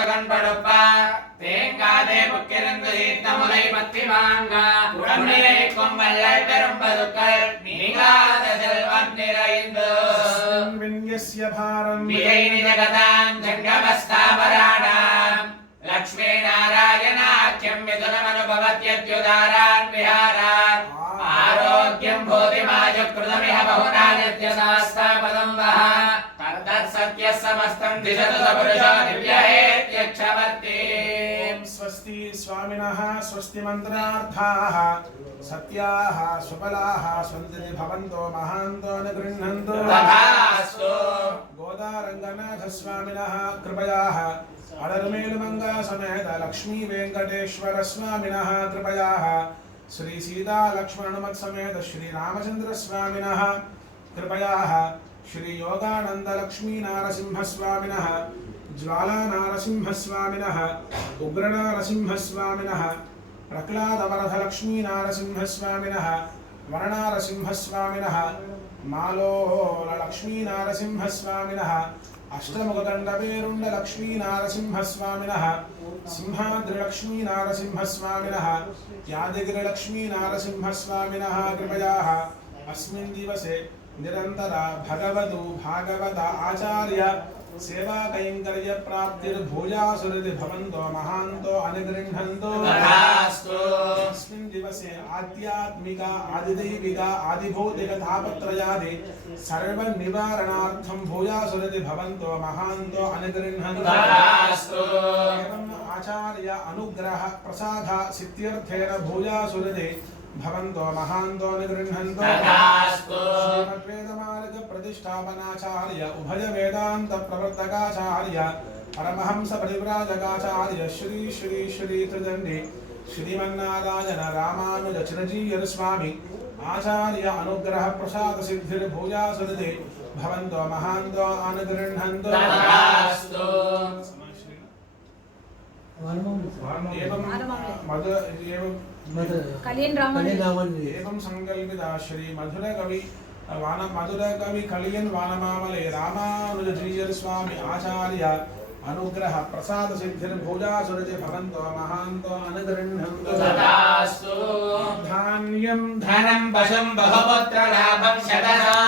புகன் படுப்ப. தேங்காதே புக்கிருந்து தீர்த்த முலை பத்தி வாங்க. உடம்பிலே கொம்பல்லை பெரும் பதுக்கள் நீங்காத செல்வம் நிறைந்து. விஜய் நிஜகதாம் ஜங்கமஸ்தாபராணாம் லக்ஷ்மி நாராயணாக்கியம் மிதுனமனுபவத்யுதாரான் விஹாரான் ஆரோக்கியம் போதிமாஜ கிருதமிஹ பகுநாதித்யசாஸ்தா सत्यः समस्तं दिशतु स दिव्यहेत्यक्षवर्ति स्वस्ति स्वामिनः स्वस्ति मन्त्रार्थाः सत्याः सुबलाः सन्ति भवन्तो महान्तो न गृह्णन्तु। गोदारङ्गनाथस्वामिनः कृपयाः अडर्मेलुमङ्गा समेत लक्ष्मी वेङ्कटेश्वर स्वामिनः कृपयाः श्री सीता लक्ष्मणमत् समेत श्री रामचन्द्र स्वामिनः कृपयाः। శ్రీ యోగానంద లక్ష్మీ నారసింహస్వామిన జ్వాలా నారసింహస్వామిన ఉగ్ర నారసింహస్వామిన ప్రహ్లాదవరథ లక్ష్మీ నారసింహస్వామిన వరనారసింహస్వామిన మాలోల లక్ష్మీ నారసింహస్వామిన అష్టముఖదండవేరుండ లక్ష్మీ నారసింహస్వామిన సింహాద్రిలక్ష్మీ నారసింహస్వామిన యాదగిరిలక్ష్మీ నారసింహస్వామిన కృపయా అస్మిన్ దివసే दिवसे निरन्तर भगवतु आचार्य सेवा कैङ्कर्य प्राप्तिर्भूयासुरति भवन्तो महान्तो अनुगृह्णन्तो। तथास्तु। अस्मिन् दिवसे आध्यात्मिक आदिदैविक आदिभौतिक तापत्रयादि सर्वनिवारणार्थं भूयासुरति भवन्तो महान्तो अनुगृह्णन्तु। एवम् आचार्य अनुग्रह प्रसाद सिद्ध्यर्थेन भूयासुरति भवन्तो महान्तो अनुगृह्णन्तु। వేదమార్గ ప్రతిష్టాపనాచార్య ఉభయ వేదాంత ప్రవర్తకాచార్య పరమహంస పరివ్రాజకాచార్య శ్రీ శ్రీ శ్రీ త్రిదండి. శ్రీమన్నారాయణ రామానుజ స్వామి. ఆచార్య అనుగ్రహ ప్రసాద భవంతో మహాంతో అనుగృహంతో ఏం సంకల్పిత శ్రీ మధుర కవి कवि वान मधुर कवि कलियन वानमामले श्रीजर स्वामी आचार्य अनुग्रह प्रसाद सिद्धिर भोजा सुरजे भवन्तो महान्तो अनुगृह्णन्तो। सदास्तु। धान्यं धनं पशुं बहुपुत्रलाभं शतशः